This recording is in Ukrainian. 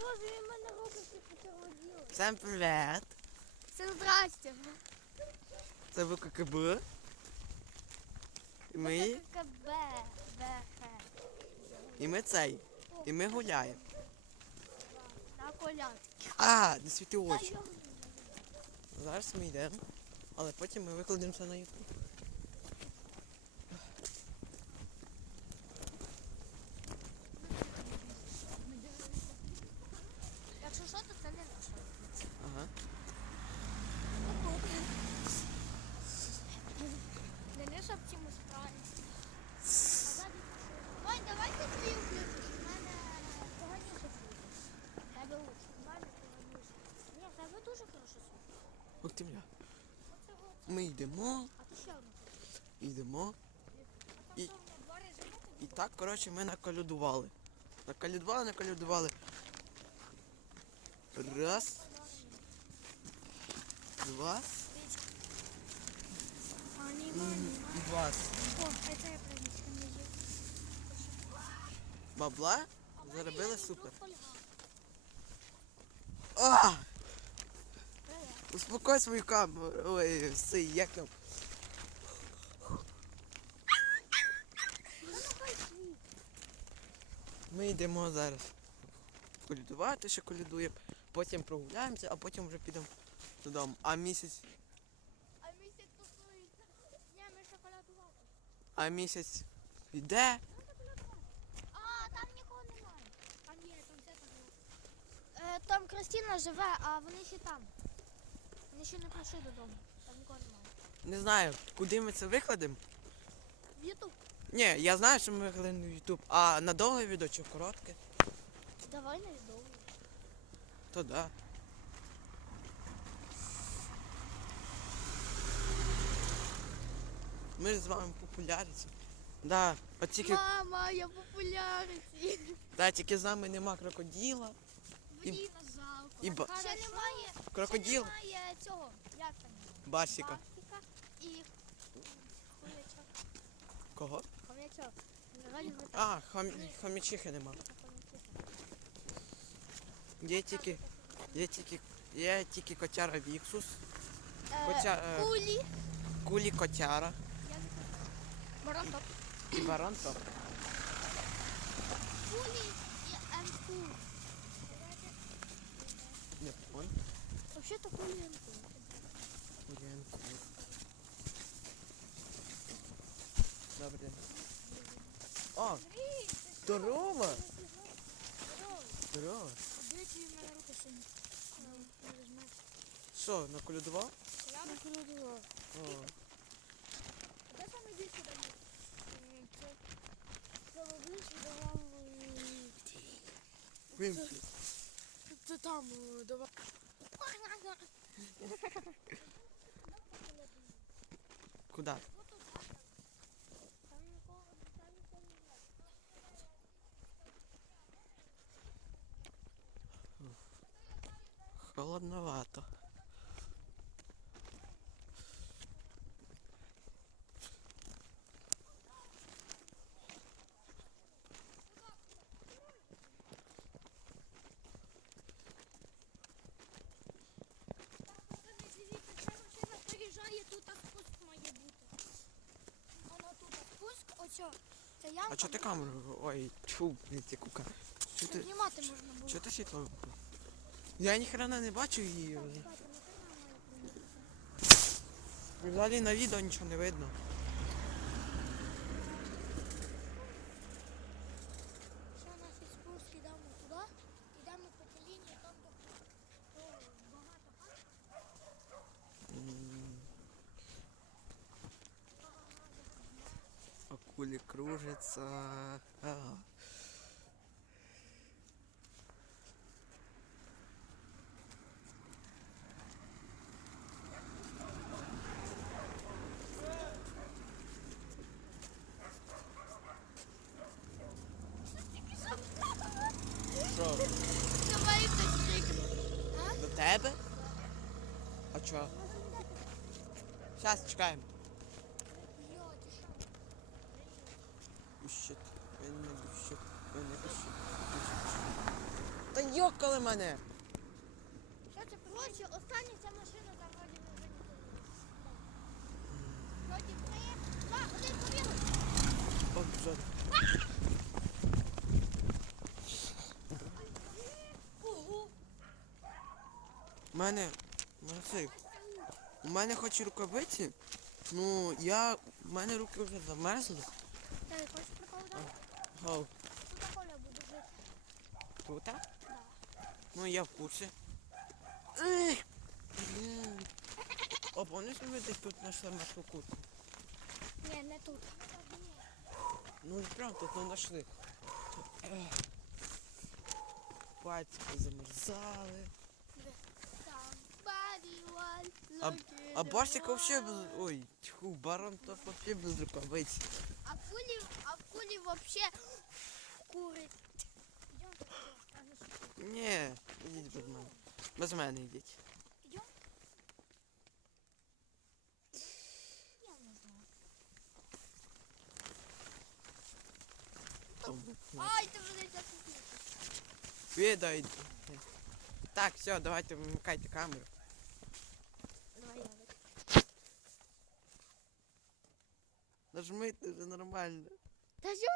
Боже, він мене руки всі почервоніли. Всем привіт! Це здрасте. Це ВККБ. І ми, КБ. БХ. і ми цей. І ми гуляємо. На колянки. А, не світи очі. Зараз ми йдемо, але потім ми викладемо це на YouTube. Якщо що, то це не наше. Ага. Денис Оптимус правильно. Вань, давайте твій включиш. У мене поганіше світ. Тебе лучше. У мене поганіше. Ні, в тебе дуже хороше ти бля. Ми йдемо, йдемо. І- І... Так, коротше, ми наколюдували. Наколюдували, наколюдували. Раз. Два. Два. Бабла заробили супер. А! Успокой свою камеру. Ой, цей, як там. Ми йдемо зараз колядувати, ще колядуємо, потім прогуляємося, а потім вже підемо додому. А місяць, А місяць тусується. Ще колядували. а місяць йде. А, там нікого немає. А ні, там все там. Е, там Кристина живе, а вони ще там. Вони ще не прийшли додому. Там нікого немає. Не знаю, куди ми це викладемо. В Ютуб. Ні, я знаю, що ми викладемо на YouTube, а на довге відео чи коротке, Давай не відомо. то да. Ми ж з вами популярці. Да, от тільки, Мама, я популярity. да, тільки з нами нема крокоділа. І- Блін, жалко. І ба- Ще немає, Крокоділ, ще немає цього. Як там? Басіка. Басіка і хомячок. Кого? Хомячок. Так. А, хом... хомячихи нема. Є тільки, є тільки, є тільки котяра Віксус, Е, Хоча, е, Кулі. кулі котяра Я не знаю. Барантоп. і баранто. Кулі і. Не Вообще-то кулі і Енкул. Янку. Добре. О, здорово! Здорово. Дивіться, в мене руки сині. Що, наколядував? Не. О, Де саме більше дають? Це більше давав... вимкни. Це там давав. Куди? Там нікого, там нікого немає. Холодновато. Дивіться, ця машина приїжджає, тут спуск має бути. Воно тут спуск, оцьо. Це ямка. А чого ти камеру? Ой, чу, блін, ти кука. Чого ти, Знімати можна було. чого ти світло? вимкнув? Я ніхрена не бачу її. Взагалі на відео нічого не видно. Ще у нас є спуск, йдемо туди, йдемо по тій лінії, там де о, багато хат. М. Акулі кружиться. А. Що, Давай тащик. до тебе? А чого? Зараз чекаємо. Щит. Він не щит. Він не щит. Та йокали мене! Що це? Коротше, остання ця машина там вроді ми вже не Вроді три, два, один, побігли. О, жаль. Ого. У мене. Марцик, у мене хоч і рукавиці, ну я. У мене руки вже замерзли. Хочеш прикол Тут Коля буде жити. Тут? а? Да. Ну я в курсі. О, помниш, ми десь тут знайшли мертву курку? Ні, не тут. Ну прям тут не знайшли. Пальці замерзали. Somebody was looking а Барсик at вообще the без... wall. Ой, тьфу, барон то вообще без рукавиць. А в кулі, а в кулі вообще курить. Идем, а ну что? Ні, ідіть без мене. Без мене йдіть. Идем? Я не знаю. Там, Ай, ти вже десь купив. Відай. Так, все, давайте вимикайте камеру. Давай я Нажмите вже нормально. Та що